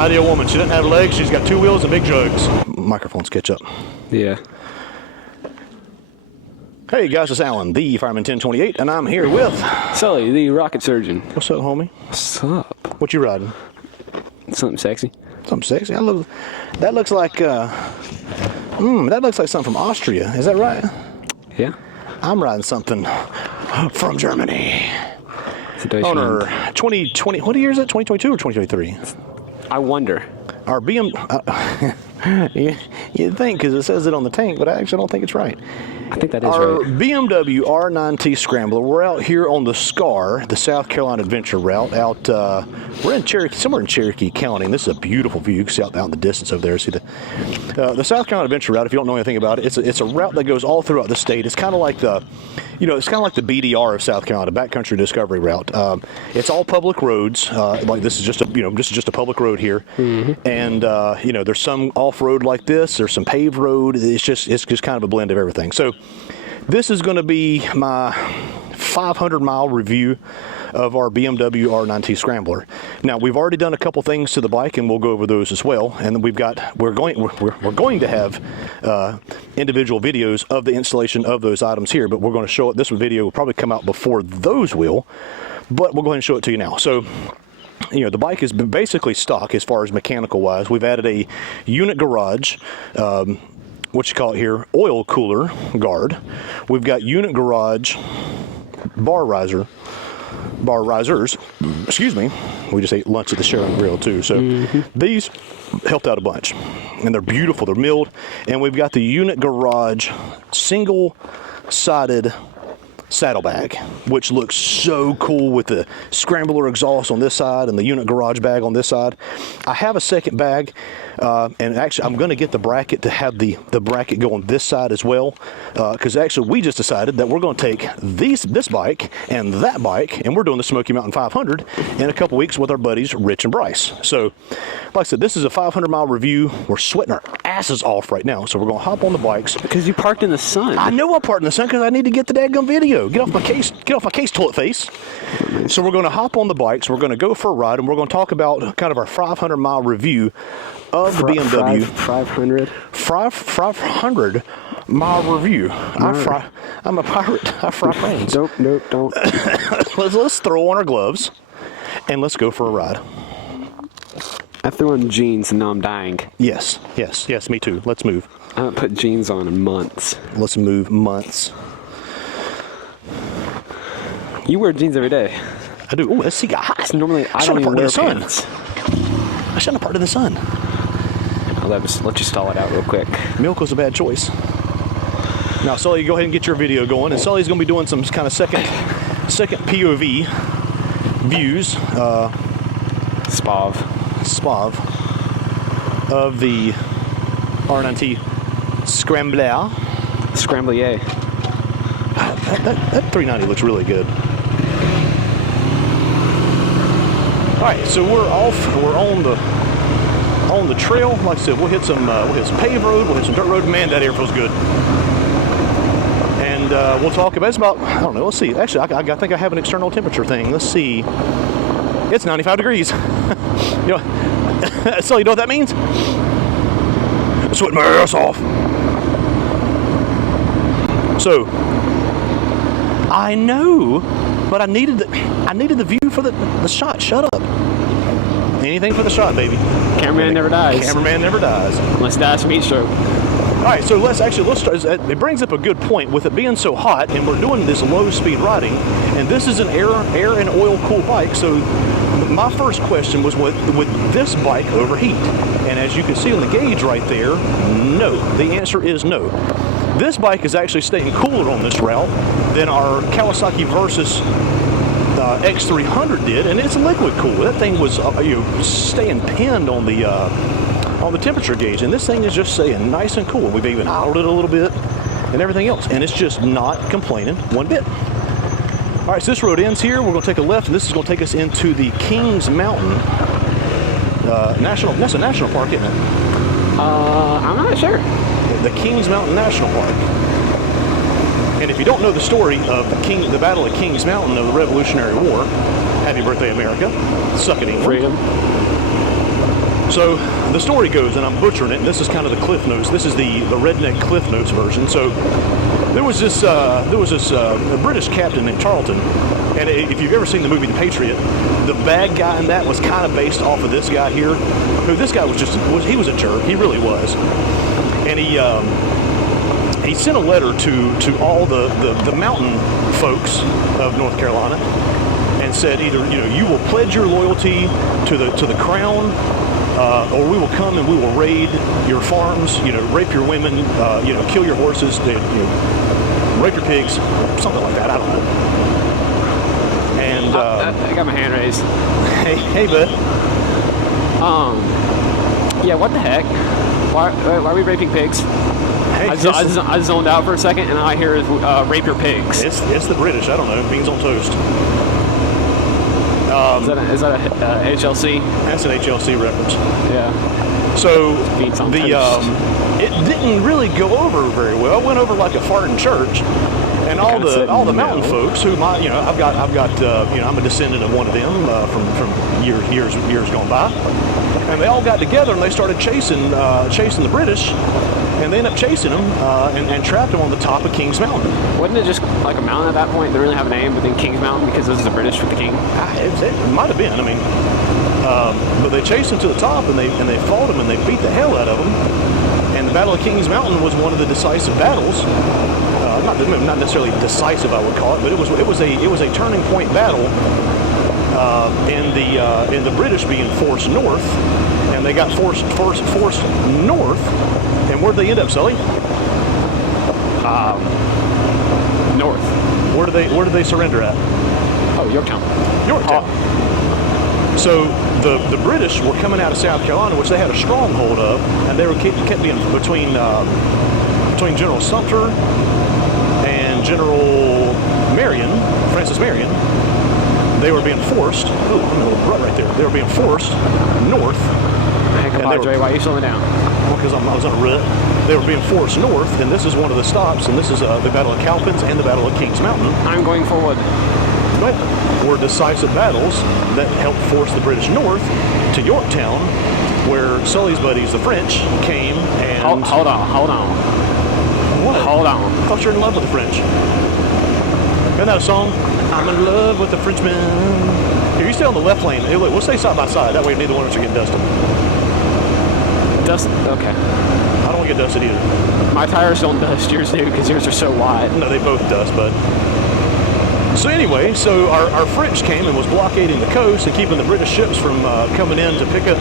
ideal woman. She doesn't have legs. She's got 2 wheels and big jugs. Microphones catch up. Yeah. Hey guys, it's Alan, the Fireman 1028, and I'm here with Sully, the rocket surgeon. What's up, homie? What's up? What you riding? Something sexy. Something sexy. That looks like something from Austria. Is that right? Yeah. I'm riding something from Germany. Owner 2020. What year is it? 2022 or 2023? I wonder. Our you'd think because it says it on the tank, but I actually don't think it's right. I think that is Our right. BMW R9T Scrambler. We're out here on the SCAR, the South Carolina Adventure Route. We're in Cherokee, somewhere in Cherokee County, and this is a beautiful view. You can see out in the distance over there. See the South Carolina Adventure Route. If you don't know anything about it, it's a route that goes all throughout the state. It's kind of like the BDR of South Carolina, Backcountry Discovery Route. It's all public roads. Like this is just a public road here, and there's some off-road like this. There's some paved road. It's just kind of a blend of everything. So this is going to be my 500-mile review of our BMW R9T Scrambler. Now we've already done a couple things to the bike, and we'll go over those as well. And then we're going to have individual videos of the installation of those items here. But we're going to show it. This video will probably come out before those will, but we'll go ahead and show it to you now. So, the bike is basically stock as far as mechanical wise. We've added a unit garage. What you call it here, oil cooler guard. We've got unit garage bar risers. Excuse me. We just ate lunch at the Sharon Grill too. So these helped out a bunch, and they're beautiful. They're milled, and we've got the unit garage single-sided saddlebag, which looks so cool with the Scrambler exhaust on this side and the unit garage bag on this side. I have a second bag, and actually I'm going to get the bracket to have the bracket go on this side as well, because actually we just decided that we're going to take this bike and that bike, and we're doing the Smokey Mountain 500 in a couple weeks with our buddies Rich and Bryce. So like I said, this is a 500-mile review. We're sweating our asses off right now, so we're going to hop on the bikes. Because you parked in the sun. I know I parked in the sun because I need to get the dadgum video. Get off my case, toilet face. So we're going to hop on the bikes. We're going to go for a ride, and we're going to talk about kind of our 500-mile review of the BMW. 500-mile review. I'm a pirate. I fry planes. Nope, don't. Let's throw on our gloves, and let's go for a ride. I threw on jeans and now I'm dying. Yes, me too. Let's move. I haven't put jeans on in months. Let's move months. You wear jeans every day. I do. Oh, let's see, guys. Normally, I don't even wear pants. I shouldn't have parked in the sun. I'll let you stall it out real quick. Milk was a bad choice. Now, Sully, go ahead and get your video going. And Sully's going to be doing some kind of second POV views. SPAV of the R9T Scrambler. Scrambler, yay. That 390 looks really good. All right, so we're off. We're on the trail. Like I said, we'll hit some paved road. We'll hit some dirt road. Man, that air feels good. And we'll talk about. It's about, I don't know. Let's see. Actually, I think I have an external temperature thing. Let's see. It's 95 degrees. So you know what that means? I'm sweating my ass off. So I know, but I needed the view for the shot. Shut up. Anything for the shot, baby. Cameraman never dies. Cameraman never dies. Unless he dies from heat stroke. All right, so let's start. It brings up a good point with it being so hot, and we're doing this low-speed riding, and this is an air and oil-cooled bike. So my first question was, would this bike overheat? And as you can see on the gauge right there, no. The answer is no. This bike is actually staying cooler on this route than our Kawasaki Versys X300 did, and it's liquid cool. That thing was staying pinned on the temperature gauge, and this thing is just staying nice and cool. We've even idled it a little bit and everything else, and it's just not complaining one bit. All right, so this road ends here. We're going to take a left, and this is going to take us into the Kings Mountain National. That's a national park, isn't it? I'm not sure. The Kings Mountain National Park. And if you don't know the story of the Battle of Kings Mountain of the Revolutionary War, happy birthday, America. Suck it, England. Freedom. So the story goes, and I'm butchering it, and this is kind of the Cliff Notes. This is the redneck Cliff Notes version. So there was this a British captain named Charlton, and if you've ever seen the movie The Patriot, the bad guy in that was kind of based off of this guy here. Who this guy he was a jerk. He really was, and he sent a letter to all the mountain folks of North Carolina, and said either you will pledge your loyalty to the crown. Or we will come and we will raid your farms, rape your women, kill your horses, rape your pigs, something like that. I don't know. And I got my hand raised. Hey, bud. Yeah, what the heck? Why are we raping pigs? Hey, I zoned out for a second, and all I hear is rape your pigs. It's the British. I don't know. Beans on toast. Is that a HLC? That's an HLC reference. Yeah. So the it didn't really go over very well. It went over like a fart in church, and all the mountain folks who I've got I'm a descendant of one of them from years gone by, and they all got together and they started chasing the British. And they ended up chasing them and trapped them on the top of Kings Mountain. Wasn't it just like a mountain at that point? They didn't really have a name, but then Kings Mountain because this is the British with the king. It might have been. I mean, but they chased them to the top and they fought them and they beat the hell out of them. And the Battle of Kings Mountain was one of the decisive battles. Not necessarily decisive, I would call it, but it was a turning point battle in the British being forced north, and they got forced north. And where'd they end up, Sully? North. Where did they surrender at? Oh, Yorktown. So the British were coming out of South Carolina, which they had a stronghold of, and they were kept being between General Sumter and General Francis Marion. They were being forced. Oh, I'm in a little rut right there. They were being forced north. Hey, come on, Dre. Why are you slowing down? Because I was on a rut. They were being forced north, and this is one of the stops, and this is the Battle of Cowpens and the Battle of Kings Mountain. I'm going forward. But were decisive battles that helped force the British north to Yorktown, where Sully's buddies, the French, came and... Hold on. What? Hold on. I thought you were in love with the French. Isn't that a song? I'm in love with the Frenchman. Here, you stay on the left lane. Hey, look, we'll stay side by side. That way neither one of us are getting dusted. Okay. I don't want to get dusted either. My tires don't dust, yours do, because yours are so wide. No, they both dust, bud. So anyway, our French came and was blockading the coast and keeping the British ships from coming in to pick up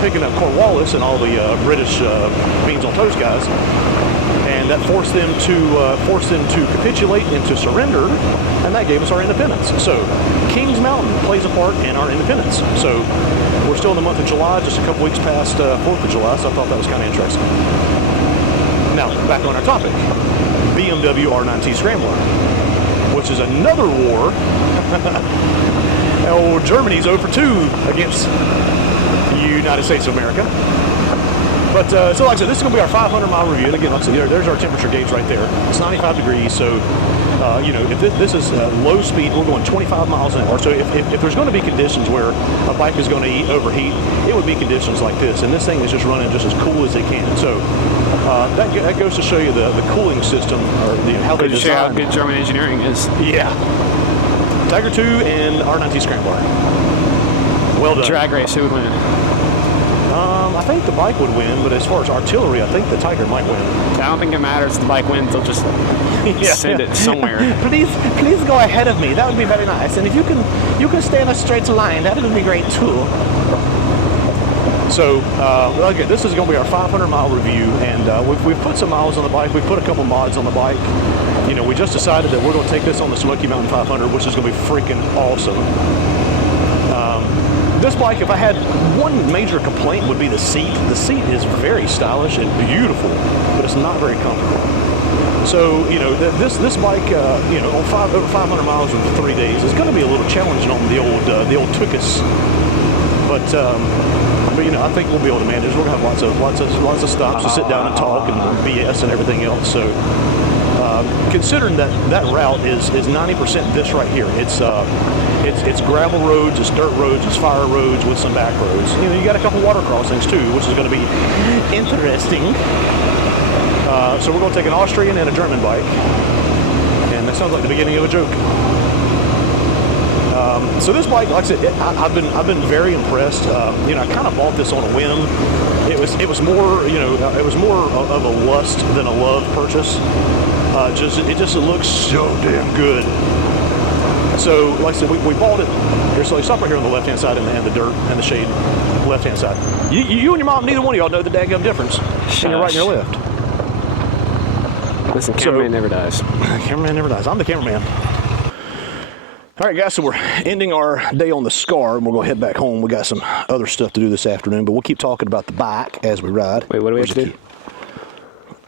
picking up Cornwallis and all the British beans on toast guys, and that forced them to capitulate and to surrender, and that gave us our independence. So Kings Mountain plays a part in our independence. So we're still in the month of July, just a couple weeks past 4th of July, so I thought that was kind of interesting. Now, back on our topic. BMW R9T Scrambler, which is another war. Germany's 0 for 2 against the United States of America. But so like I said, this is going to be our 500-mile review. And again, like I said, there's our temperature gauge right there. It's 95 degrees, so if this is low speed, we're going 25 miles an hour. So if there's going to be conditions where a bike is going to overheat, it would be conditions like this. And this thing is just running just as cool as it can. So that goes to show you the cooling system, or how they design. How good German engineering is. Yeah. Tiger 2 and R9T Scrambler. Well done. Drag race, who would win? I think the bike would win, but as far as artillery, I think the Tiger might win. I don't think it matters if the bike wins. They'll just send it somewhere. Please go ahead of me. That would be very nice. And if you can stay in a straight line, that would be great too. So, again, this is going to be our 500-mile review, and we've put some miles on the bike. We've put a couple mods on the bike. We just decided that we're going to take this on the Smokey Mountain 500, which is going to be freaking awesome. This bike, if I had one major complaint, would be the seat. The seat is very stylish and beautiful, but it's not very comfortable. So, this bike, on over 500 miles in 3 days is going to be a little challenging on the old Twickus. But I think we'll be able to manage. We're going to have lots of stops to sit down and talk and BS and everything else. So, considering that route is 90% this right here. It's gravel roads, it's dirt roads, it's fire roads with some back roads. You know, you got a couple water crossings too, which is going to be interesting. So we're going to take an Austrian and a German bike, and that sounds like the beginning of a joke. So this bike, like I said, I've been very impressed. You know, I kind of bought this on a whim. It was more, you know, it was more of a lust than a love purchase. It looks so damn good. So, like I said, we bought it here. So you stop right here on the left-hand side and the dirt and the shade, left-hand side. You and your mom, neither one of y'all know the daggum difference. And your right and your left. Listen, cameraman never dies. Cameraman never dies. I'm the cameraman. All right, guys, so we're ending our day on the Scar, and we're going to head back home. We got some other stuff to do this afternoon, but we'll keep talking about the bike as we ride. Wait, what do we have to do?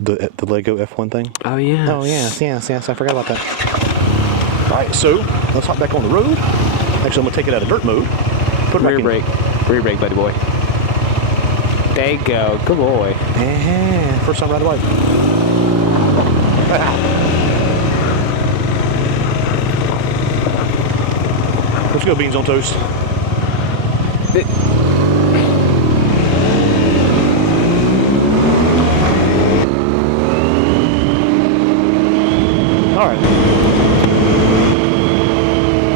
The Lego F1 thing? Oh, yeah. Oh, yes, I forgot about that. All right, so let's hop back on the road. Actually, I'm going to take it out of dirt mode. Put it Rear brake, buddy boy. There you go. Good boy. First time ride a bike. Let's go, beans on toast. All right.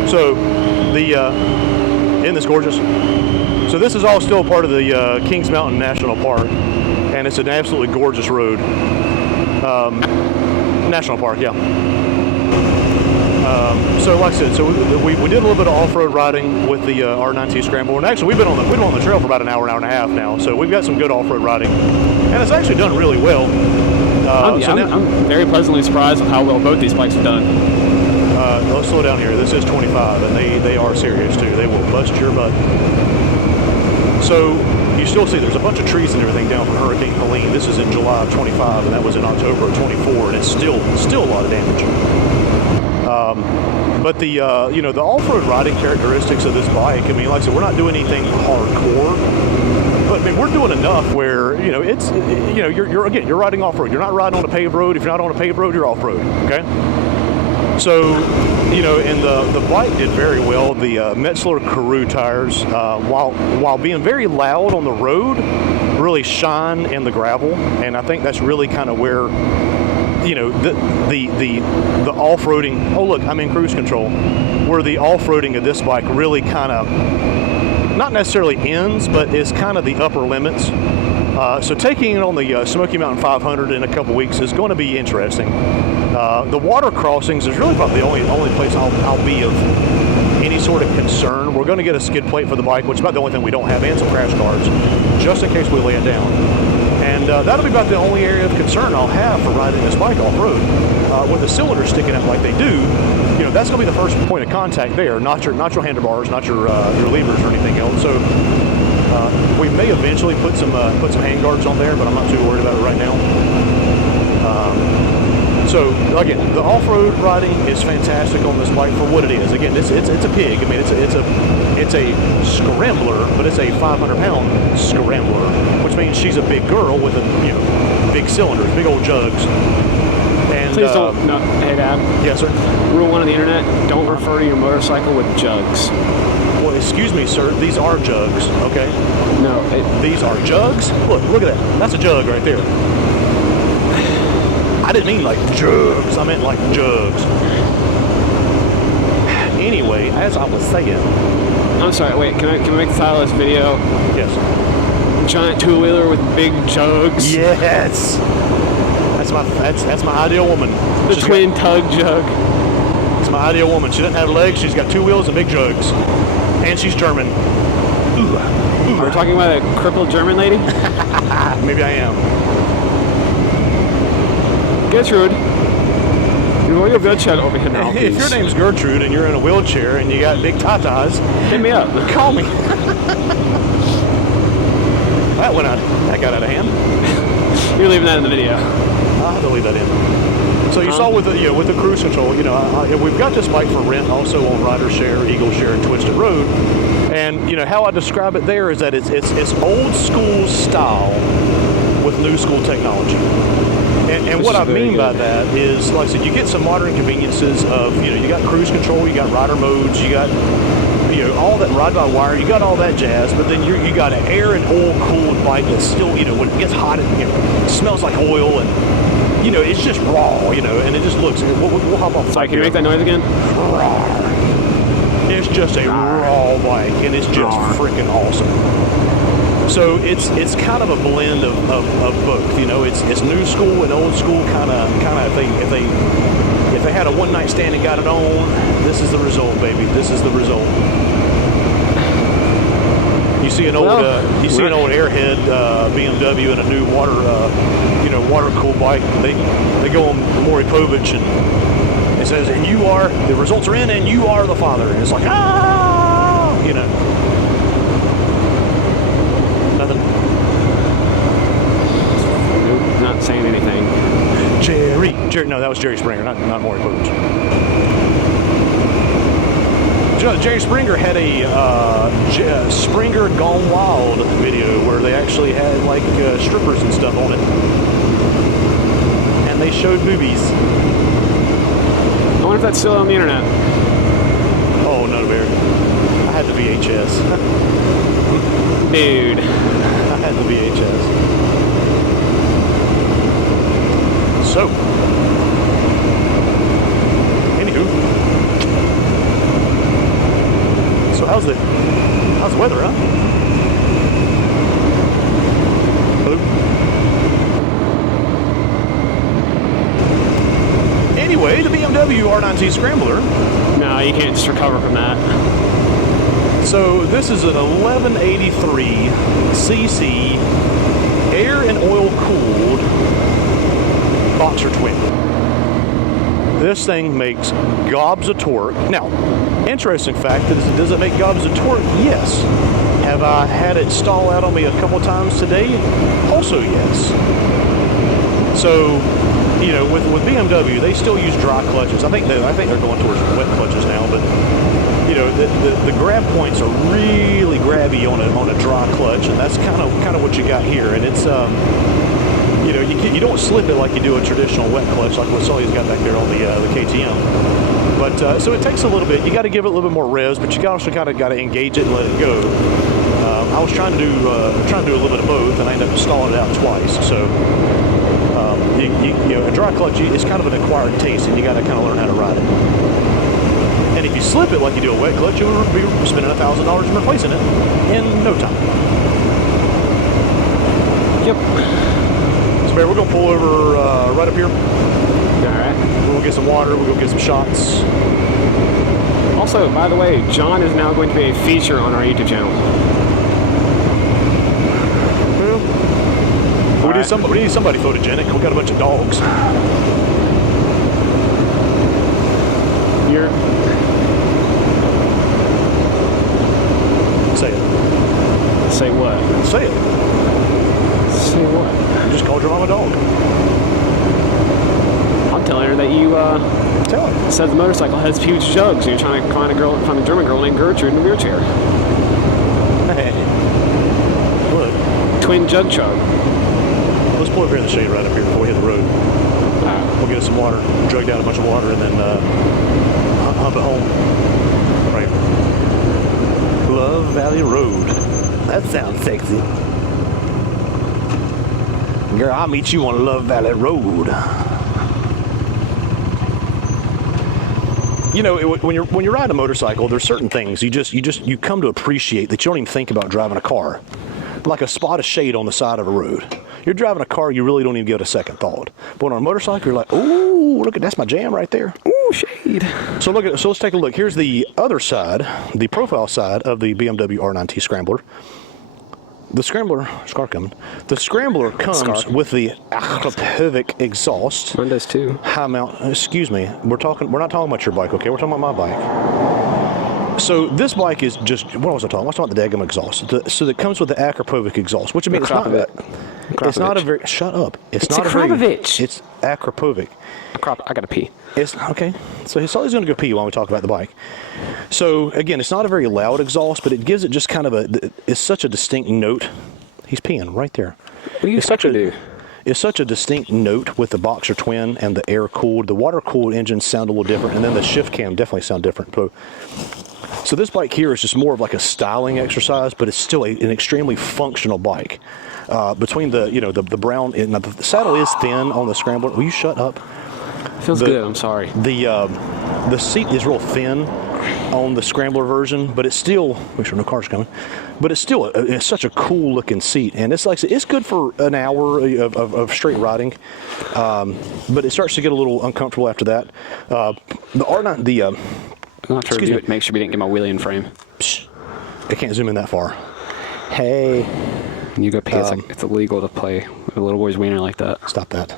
So isn't this gorgeous? So this is all still part of the Kings Mountain National Park, and it's an absolutely gorgeous road. National Park, yeah. So like I said, so we did a little bit of off-road riding with the R9T Scrambler, and actually we've been on the trail for about an hour and a half now. So we've got some good off-road riding, and it's actually done really well. I'm very pleasantly surprised with how well both these bikes have done. Let's slow down here. This is 25, and they are serious too. They will bust your butt. So you still see there's a bunch of trees and everything down from Hurricane Helene. This is in July of 25, and that was in October of 24, and it's still a lot of damage. But the you know, the off-road riding characteristics of this bike, I mean, like I said, we're not doing anything hardcore, but I mean, we're doing enough where, you know, it's, you know, you're riding off-road. You're not riding on a paved road. If you're not on a paved road, you're off-road. Okay. So, you know, and the bike did very well. The Metzler Karoo tires, while being very loud on the road, really shine in the gravel, and I think that's really kind of where, you know, the off-roading. Oh look, I'm in cruise control. Where the off-roading of this bike really kind of, not necessarily ends, but is kind of the upper limits. So taking it on the Smokey Mountain 500 in a couple weeks is going to be interesting. The water crossings is really probably the only place I'll be of any sort of concern. We're going to get a skid plate for the bike, which is about the only thing we don't have, and some crash guards, just in case we lay it down. And that'll be about the only area of concern I'll have for riding this bike off-road. With the cylinders sticking out like they do, you know, that's going to be the first point of contact there, not your handlebars, not your levers or anything else. So we may eventually put some hand guards on there, but I'm not too worried about it right now. So again, the off-road riding is fantastic on this bike for what it is. Again, it's a pig. I mean, it's a scrambler, but it's a 500-pound scrambler, which means she's a big girl with big cylinders, big old jugs. And please don't. No, hey, Dad. Yes, sir. Rule 1 on the internet: don't refer to your motorcycle with jugs. Well, excuse me, sir. These are jugs. Okay. No. These are jugs. Look at that. That's a jug right there. I didn't mean like jugs. I meant like jugs. Anyway, as I was saying. I'm sorry. Wait. Can we make the title of this video? Yes. Giant two-wheeler with big jugs. Yes. That's my ideal woman. The twin tug jug. It's my ideal woman. She doesn't have legs. She's got 2 wheels and big jugs, and she's German. Ooh. Are we talking about a crippled German lady? Maybe I am. Gertrude, you're your wheelchair over here now, please. If your name's Gertrude and you're in a wheelchair and you got big tatas, hit me up. Call me. That got out of hand. You're leaving that in the video. I'll have to leave that in. So you saw with the cruise control, we've got this bike for rent also on Rider Share, Eagle Share, and Twisted Road. And how I describe it there is that it's old school style with new school technology. And what I mean by that is, like I said, you get some modern conveniences of, you got cruise control, you got rider modes, you got, all that ride-by-wire, you got all that jazz, but then you got an air and oil-cooled bike that's still, when it gets hot, it smells like oil, and, it's just raw, and it just looks, we'll hop off the Sorry, can you make that noise again? It's just a raw bike, and it's just freaking awesome. So it's kind of a blend of both. It's new school and old school kind of. If they had a one night stand and got it on, this is the result, baby. This is the result. You see an old airhead BMW and a new water cooled bike. They go on Maury Povich and it says, and the results are in, and you are the father. And it's like Nothing. Nope, not saying anything. Jerry, no, that was Jerry Springer, not Maury Povich. Jerry Springer had a Springer Gone Wild video where they actually had like strippers and stuff on it, and they showed boobies. I wonder if that's still on the internet. Oh no, Bear. I had the VHS. Dude. I had the VHS. So, anywho, so how's the weather, huh? Hello? Anyway, the BMW R9T Scrambler. No, you can't just recover from that. So this is an 1183 cc air and oil cooled boxer twin. This thing makes gobs of torque. Now, interesting fact is, does it make gobs of torque? Yes. Have I had it stall out on me a couple times today? Also yes. So, with BMW, they still use dry clutches. I think they're going towards wet clutches now, but the grab points are really grabby on a dry clutch, and that's kind of what you got here. And it's you don't slip it like you do a traditional wet clutch, like what Sully's got back there on the KTM. But so it takes a little bit. You got to give it a little bit more revs, but you also kind of got to engage it and let it go. I was trying to do a little bit of both, and I ended up stalling it out twice. So a dry clutch, it's kind of an acquired taste, and you got to kind of learn how to ride it. And if you slip it like you do a wet clutch, you will be spending $1,000 replacing it in no time. Yep. So, Bear, we're going to pull over right up here. All right. We'll get some water. We'll go get some shots. Also, by the way, John is now going to be a feature on our YouTube channel. We need somebody photogenic. We got a bunch of dogs. Say it. Say what? Say it. Say what? You just called your mom a dog. I'm telling her that you Tell her. said the motorcycle has huge jugs and you're trying to find a German girl named Gertrude in a wheelchair. Hey. Look. Twin jug chug. Let's pull up here in the shade right up here before we hit the road. We'll get us some water, drug down a bunch of water, and then hump it home. Right. Love Valley Road. That sounds sexy. Girl, I'll meet you on Love Valley Road. When you're riding a motorcycle, there's certain things you come to appreciate that you don't even think about driving a car. Like a spot of shade on the side of a road. You're driving a car, you really don't even give it a second thought. But on a motorcycle, you're like, ooh, look at that's my jam right there. Ooh, shade. So let's take a look. Here's the other side, the profile side of the BMW R9T Scrambler. The Scrambler comes with the Acropovic exhaust. Mine does too. High mount. Excuse me. We're not talking about your bike, okay? We're talking about my bike. So this bike is just, what was I talking about? I was talking about the Degum exhaust. So it comes with the Acropovic exhaust, which means it's not a very, shut up. It's not a very, it's Acropovic. I gotta pee. It's okay. So he's always going to go pee while we talk about the bike. So again, it's not a very loud exhaust, but it gives it just kind of it's such a distinct note. He's peeing right there. What do you expect to do? is such a distinct note with the Boxer Twin and the air-cooled. The water-cooled engines sound a little different, and then the shift cam definitely sound different. So this bike here is just more of like a styling exercise, but it's still an extremely functional bike. Between the, you know, the brown, and the saddle is thin on the Scrambler. Will you shut up? Feels good. I'm sorry. The seat is real thin on the Scrambler version, but it's still, make sure no cars coming, but it's still it's such a cool looking seat, and it's like it's good for an hour of straight riding, but it starts to get a little uncomfortable after that. The R9, I'm not sure to make sure we didn't get my wheelie in frame. Psh, I can't zoom in that far. Hey, You go pee. It's illegal to play with a little boy's wiener like that. Stop that.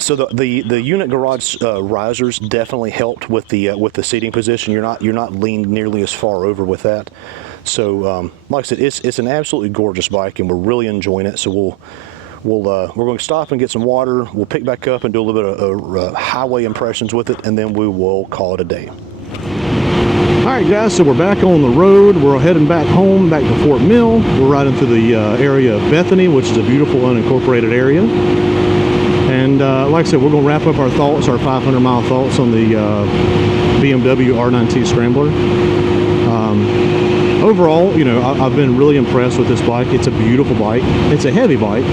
So the unit garage risers definitely helped with the seating position. You're not leaned nearly as far over with that. So like I said, it's an absolutely gorgeous bike, and we're really enjoying it. So we're going to stop and get some water. We'll pick back up and do a little bit of highway impressions with it, and then we will call it a day. All right, guys, so we're back on the road. We're heading back home, back to Fort Mill. We're riding through the area of Bethany, which is a beautiful unincorporated area. And like I said, we're going to wrap up our thoughts, our 500-mile thoughts on the BMW R9T Scrambler. Overall, you know, I've been really impressed with this bike. It's a beautiful bike. It's a heavy bike,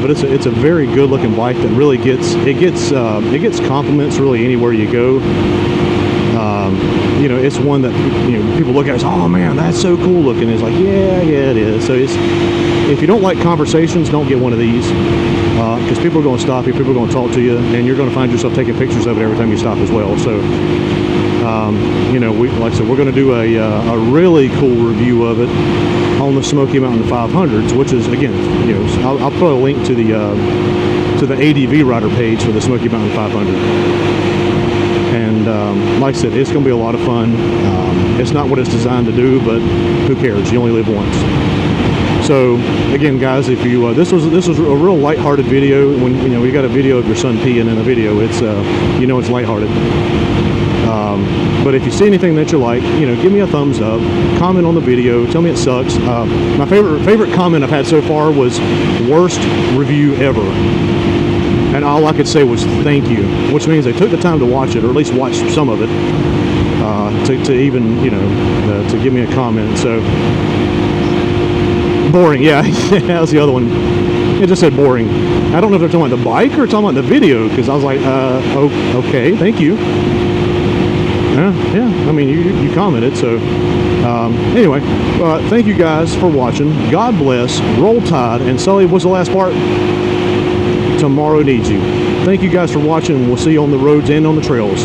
but it's a very good-looking bike that really gets compliments really anywhere you go. You know, it's one that, you know, people look at and say, oh man, that's so cool looking. It's like, yeah, it is. So if you don't like conversations, don't get one of these, because people are going to stop you, people are going to talk to you, and you're going to find yourself taking pictures of it every time you stop as well. So, you know, like I said, we're going to do a really cool review of it on the Smokey Mountain 500s, which is, again, you know, I'll put a link to the ADV rider page for the Smokey Mountain 500. And like I said, it's going to be a lot of fun. It's not what it's designed to do, but who cares? You only live once. So again, guys, if you this was a real lighthearted video. When you know we got a video of your son peeing in a video, it's you know it's lighthearted. But if you see anything that you like, you know, give me a thumbs up, comment on the video, tell me it sucks. My favorite comment I've had so far was worst review ever. And all I could say was thank you, which means they took the time to watch it, or at least watch some of it, to even, you know, to give me a comment. So, boring, yeah, that was the other one. It just said boring. I don't know if they're talking about the bike or talking about the video, because I was like, oh, okay, thank you. Yeah, I mean, you commented, so anyway, thank you guys for watching. God bless, roll tide, and Sully, what's the last part? Tomorrow needs you. Thank you guys for watching, and we'll see you on the roads and on the trails.